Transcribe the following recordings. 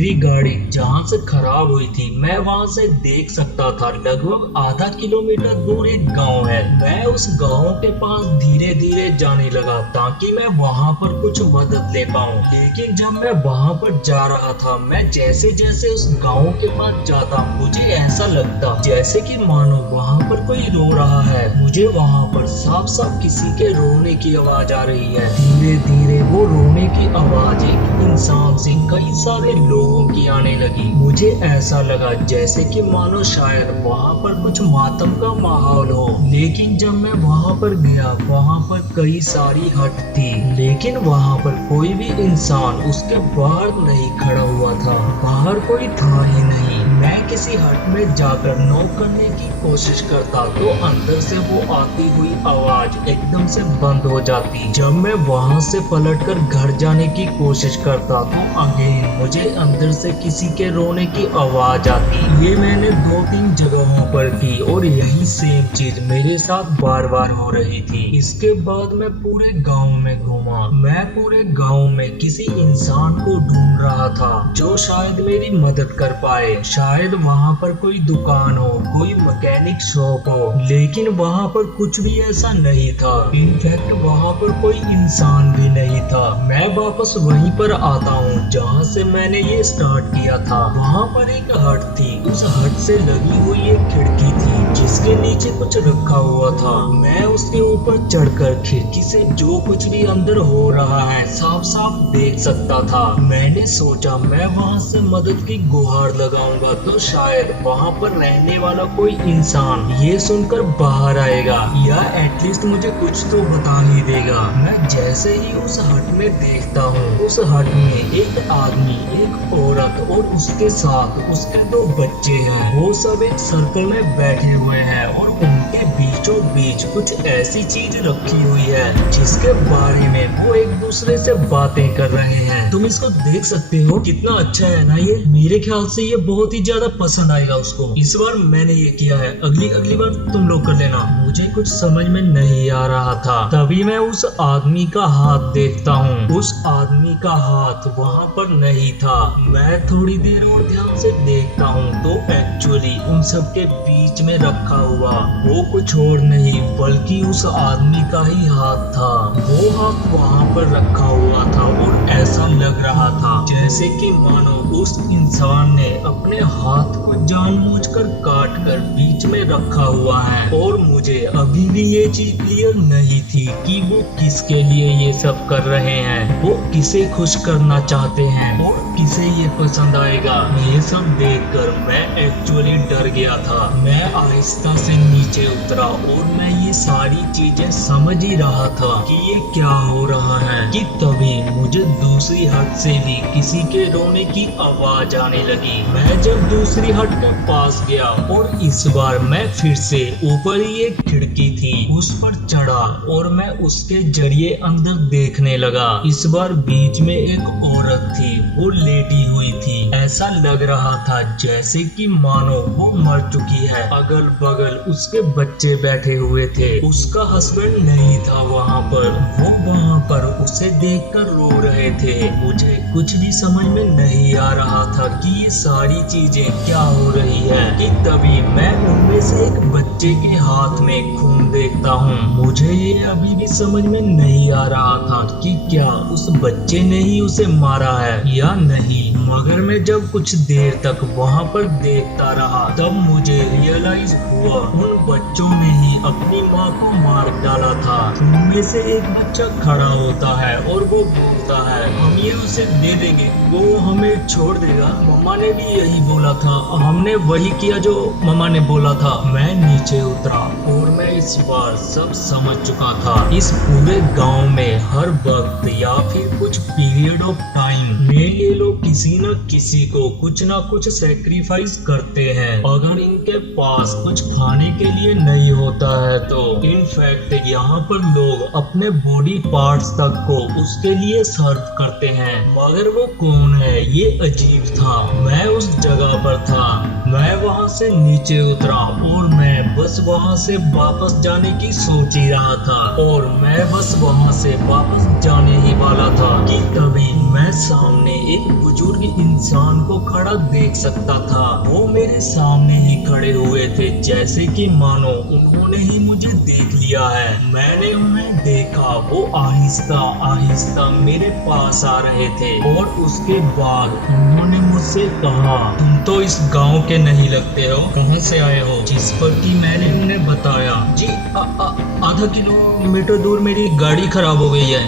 मेरी गाड़ी जहाँ से खराब हुई थी मैं वहाँ से देख सकता था लगभग आधा किलोमीटर दूर एक गांव है। मैं उस गांव के पास धीरे धीरे जाने लगा ताकि मैं वहाँ पर कुछ मदद ले पाऊँ। लेकिन जब मैं वहाँ पर जा रहा था मैं जैसे जैसे उस गांव के पास जाता मुझे ऐसा लगता जैसे कि मानो वहाँ पर कोई रो रहा है। मुझे वहाँ पर साफ साफ किसी के रोने की आवाज आ रही है। धीरे धीरे वो रोने की आवाज एक इंसान से कई सारे लोगों की आने लगी। मुझे ऐसा लगा जैसे कि मानो शायद वहाँ पर कुछ मातम का माहौल हो। लेकिन जब मैं वहाँ पर गया वहाँ पर कई सारी हट थी लेकिन वहाँ पर कोई भी इंसान उसके बाहर नहीं खड़ा हुआ था। बाहर कोई था ही नहीं। मैं किसी हट में जाकर नॉक करने की कोशिश करता तो अंदर से वो आती हुई आवाज एकदम से बंद हो जाती। जब मैं वहाँ से पलटकर घर जाने की कोशिश करता तो अगेन मुझे अंदर से किसी के रोने की आवाज आती। ये मैंने 2-3 जगहों पर की और यही सेम चीज मेरे साथ बार बार हो रही थी। इसके बाद मैं पूरे गांव में घूमा। मैं पूरे गांव में किसी इंसान को ढूंढ रहा था जो शायद मेरी मदद कर पाए। शायद वहाँ पर कोई दुकान हो, कोई मैकेनिक शॉप हो, लेकिन वहाँ पर कुछ भी ऐसा नहीं था। इनफैक्ट वहाँ पर कोई इंसान भी नहीं था। मैं वापस वहीं पर आता हूँ जहाँ से मैंने ये स्टार्ट किया था। वहाँ पर एक हट थी। उस हट से लगी हुई एक खिड़की थी जिसके नीचे कुछ रखा हुआ था। मैं उसके ऊपर चढ़कर खिड़की से जो कुछ भी अंदर हो रहा है साफ साफ देख सकता था। मैंने सोचा मैं वहाँ से मदद की गुहार लगाऊंगा तो शायद वहाँ पर रहने वाला कोई इंसान ये सुनकर बाहर आएगा या एटलीस्ट मुझे कुछ तो बता ही देगा। मैं जैसे ही उस हट में देखता हूँ उस हट में एक आदमी, एक औरत और उसके साथ उसके 2 बच्चे हैं। वो सब एक सर्कल में बैठे हुए हैं और उनके बीचों बीच कुछ ऐसी चीज रखी हुई है जिसके बारे में वो एक दूसरे से बातें कर रहे हैं। तुम इसको देख सकते हो कितना अच्छा है ना ये। मेरे ख्याल से ये बहुत ही ज्यादा पसंद आएगा उसको। इस बार मैंने ये किया है, अगली बार तुम लोग कर लेना। मुझे कुछ समझ में नहीं आ रहा था तभी मैं उस आदमी का हाथ देखता हूँ। उस आदमी का हाथ वहाँ पर नहीं था। मैं थोड़ी देर और ध्यान से देखता हूँ तो एक्चुअली उन सब के बीच में रखा हुआ वो कुछ और नहीं बल्कि उस आदमी का ही हाथ था। वो हाथ वहाँ पर रखा हुआ था और ऐसा लग रहा था जैसे कि मानो उस इंसान ने अपने हाथ को जानबूझकर काट कर बीच में रखा हुआ है। और मुझे अभी भी ये चीज क्लियर नहीं थी कि वो किसके लिए ये सब कर रहे हैं, वो किसे खुश करना चाहते हैं और किसे ये पसंद आएगा। ये सब देखकर मैं एक्चुअली डर गया था। मैं आहिस्ता से नीचे उतरा और मैं ये सारी चीजें समझ ही रहा था कि ये क्या हो रहा है कि तभी मुझे दूसरी हट से भी किसी के रोने की आवाज आने लगी। मैं जब दूसरी हट के पास गया और इस बार मैं फिर से ऊपर ही एक खिड़की थी उस पर चढ़ा और मैं उसके जरिए अंदर देखने लगा। इस बार बीच में एक औरत थी, वो लेटी हुई थी। ऐसा लग रहा था जैसे कि मानो वो मर चुकी है। अगल बगल उसके बच्चे बैठे हुए थे। उसका हस्बैंड नहीं था वहाँ पर। वो वहाँ पर उसे देखकर रो रहे थे। मुझे कुछ भी समझ में नहीं आ रहा था कि ये सारी चीजें क्या हो रही है कि तभी मैं उनमें से एक बच्चे के हाथ में खून देखता हूँ। मुझे ये अभी भी समझ में नहीं आ रहा था कि क्या उस बच्चे ने ही उसे मारा है या नहीं। मगर मैं जब कुछ देर तक वहाँ पर देखता रहा तब मुझे रियलाइज हुआ उन बच्चों ने ही अपनी माँ को मार डाला था। उनमें से एक बच्चा खड़ा होता है और वो बोलता है हम ये उसे दे देंगे, वो हमें छोड़ देगा। मम्मा ने भी यही बोला था, हमने वही किया जो मम्मा ने बोला था। मैं नीचे उतरा और मैं इस बार सब समझ चुका था। इस पूरे गांव में हर वक्त या फिर कुछ पीरियड ऑफ टाइम में ये लोग किसी न किसी को कुछ ना कुछ सेक्रीफाइस करते हैं अगर इनके पास कुछ खाने के लिए नहीं होता है तो। इनफैक्ट यहाँ पर लोग अपने बॉडी पार्ट्स तक को उसके लिए सर्व करते हैं। मगर वो कौन है ये अजीब था। मैं उस उस जगह पर था। मैं वहां से नीचे उतरा और मैं बस वहां से वापस जाने की सोच ही रहा था और मैं बस वहां से वापस जाने ही वाला था कि तभी मैं सामने एक बुजुर्ग इंसान को खड़ा देख सकता था। वो मेरे सामने ही खड़े हुए थे, जैसे कि मानो उन्होंने ही मुझे देख लिया है। मैंने उन्हें देखा, वो आहिस्ता आहिस्ता मेरे पास आ रहे थे और उसके बाद उन्होंने मुझसे कहा, तुम तो इस गांव के नहीं लगते हो, कहाँ से आए हो? जिस पर कि मैंने उन्हें बताया, जी आधा किलोमीटर दूर मेरी गाड़ी खराब हो गई है,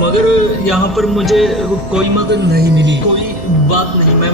मगर यहाँ पर मुझे कोई मदद नहीं मिली। कोई बात नहीं, मैं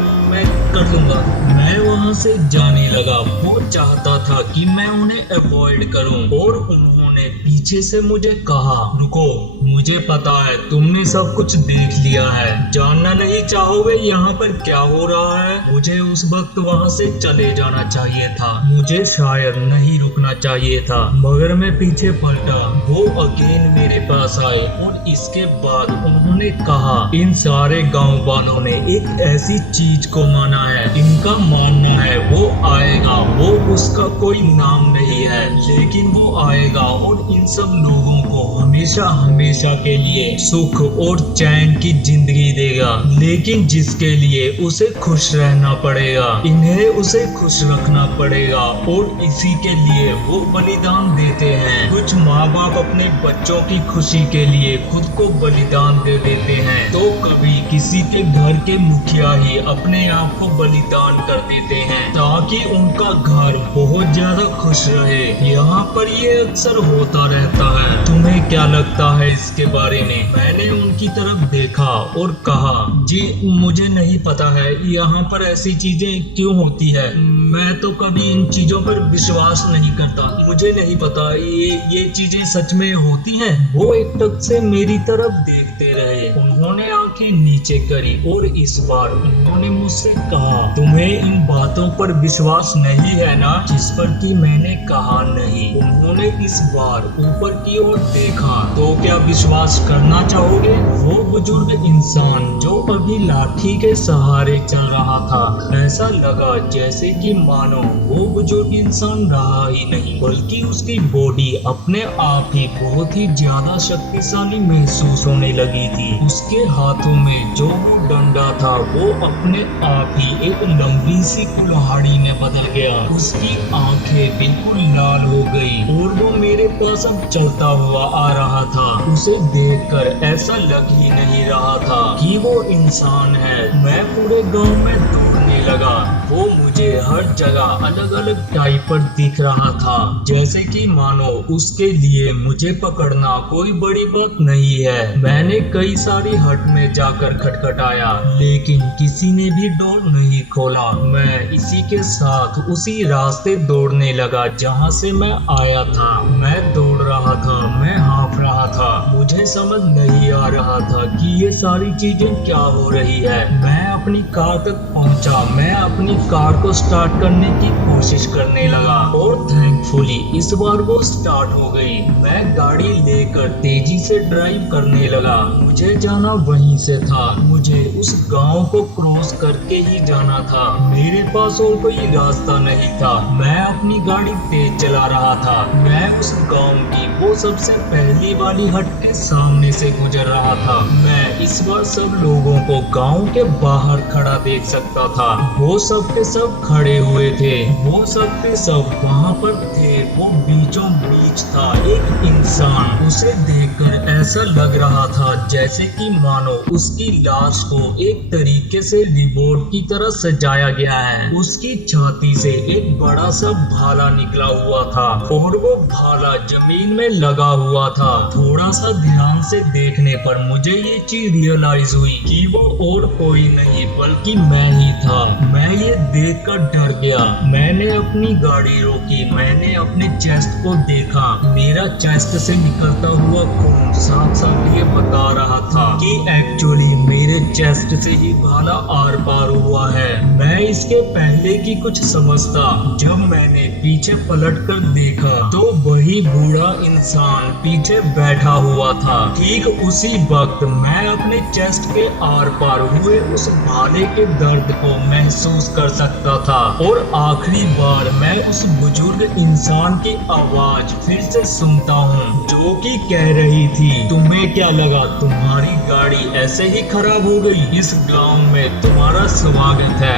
कर लूंगा। मैं वहां से जाने लगा। वो चाहता था कि मैं उन्हें अवॉइड करूं और उन्होंने पीछे से मुझे कहा, रुको, मुझे पता है तुमने सब कुछ देख लिया है, जानना नहीं चाहोगे यहाँ पर क्या हो रहा है? मुझे उस वक्त वहां से चले जाना चाहिए था, मुझे शायद नहीं रुकना चाहिए था, मगर मैं पीछे पलटा। वो अगेन मेरे पास आए और इसके बाद उन्होंने कहा, इन सारे गांव वालों ने एक ऐसी चीज को माना है, इनका मानना है वो आएगा, वो उसका कोई नाम नहीं है, लेकिन वो आएगा और इन सब लोगों को हमेशा हमेशा के लिए सुख और चैन की जिंदगी देगा, लेकिन जिसके लिए उसे खुश रहना पड़ेगा, इन्हें उसे खुश रखना पड़ेगा और इसी के लिए वो बलिदान देते हैं। कुछ माँ बाप अपने बच्चों की खुशी के लिए खुद को बलिदान दे देते हैं, तो कभी किसी के घर के मुखिया ही अपने आप को बलिदान कर देते हैं ताकि उनका घर बहुत ज्यादा खुश रहे। यहाँ पर ये अक्सर होता रहता है। तुम्हें क्या लगता है इसके बारे में? मैंने उनकी तरफ देखा और कहा, जी मुझे नहीं पता है यहाँ पर ऐसी चीजें क्यों होती है, मैं तो कभी इन चीजों पर विश्वास नहीं करता, मुझे नहीं पता ये चीजें सच में होती हैं। वो एकटक से मेरी तरफ देखते रहे। उन्होंने आंखें नीचे करी और इस बार उन्होंने मुझसे कहा, तुम्हें इन बातों पर विश्वास नहीं है ना? जिस पर कि मैंने कहा नहीं। उन्होंने इस बार ऊपर की ओर देखा, तो क्या विश्वास करना चाहोगे? वो बुजुर्ग इंसान जो अभी लाठी के सहारे चल रहा था, ऐसा लगा जैसे कि मानो वो बुजुर्ग इंसान रहा ही नहीं, बल्कि उसकी बॉडी अपने आप ही बहुत ही ज्यादा शक्तिशाली महसूस होने लगी थी। उसके हाथों में जो वो डंडा था वो अपने आप ही एक लंबी सी कुल्हाड़ी में बदल गया। उसकी आंखें बिल्कुल लाल हो गई और वो मेरे पास अब चलता हुआ आ रहा था। उसे देखकर ऐसा लग ही नहीं रहा था कि वो इंसान है। मैं पूरे गांव में दौड़ने लगा। वो मुझे हर जगह अलग अलग टाइप पर दिख रहा था, जैसे कि मानो उसके लिए मुझे पकड़ना कोई बड़ी बात नहीं है। मैंने कई सारी हट में जाकर खटखटाया, लेकिन किसी ने भी डोर नहीं खोला। मैं इसी के साथ उसी रास्ते दौड़ने लगा जहां से मैं आया था। मैं दौड़ रहा था, मैं हाँफ रहा था। मुझे समझ नहीं आ रहा था कि ये सारी चीजें क्या हो रही है। मैं अपनी कार तक पहुंचा। मैं अपनी कार को स्टार्ट करने की कोशिश करने लगा और थैंकफुली इस बार वो स्टार्ट हो गई। मैं गाड़ी लेकर तेजी से ड्राइव करने लगा। मुझे जाना वहीं से था। मुझे उस गांव को क्रॉस करके ही जाना था। मेरे पास और कोई रास्ता नहीं था। मैं अपनी गाड़ी तेज चला रहा था। मैं उस गांव की वो सबसे पहली वाली हट के सामने से गुजर रहा था। मैं इस बार सब लोगों को गांव के बाहर खड़ा देख सकता था। वो सब के सब खड़े हुए थे। वो सब के सब वहाँ पर थे। वो बीचों बीच था एक इंसान। उसे देखकर ऐसा लग रहा था जैसे कि मानो उसकी लाश को एक तरीके से रिवॉर्ड की तरह सजाया गया है। उसकी छाती से एक बड़ा सा भाला निकला हुआ था और वो भाला जमीन में लगा हुआ था। थोड़ा सा ध्यान से देखने पर मुझे ये चीज रियलाइज हुई कि वो और कोई नहीं बल्कि मैं ही था। मैं ये देखकर डर गया। मैंने अपनी गाड़ी रोकी। मैंने अपने चेस्ट को देखा। मेरा चेस्ट से निकलता हुआ खून साथ साथ ये बता रहा था कि एक्चुअली मेरे चेस्ट से ही भाला आर पार हुआ है। मैं मैं इसके पहले की कुछ समझता। जब मैंने पीछे पलटकर देखा तो वही बूढ़ा इंसान पीछे बैठा हुआ था। ठीक उसी वक्त मैं अपने चेस्ट के आर पार हुए उस भाले के दर्द को महसूस कर सकता था, और आखिरी बार मैं उस बुजुर्ग इंसान की आवाज फिर से सुनता हूँ, जो कि कह रही थी, तुम्हें क्या लगा तुम्हारी गाड़ी ऐसे ही खराब हो गई? इस गांव में तुम्हारा स्वागत है।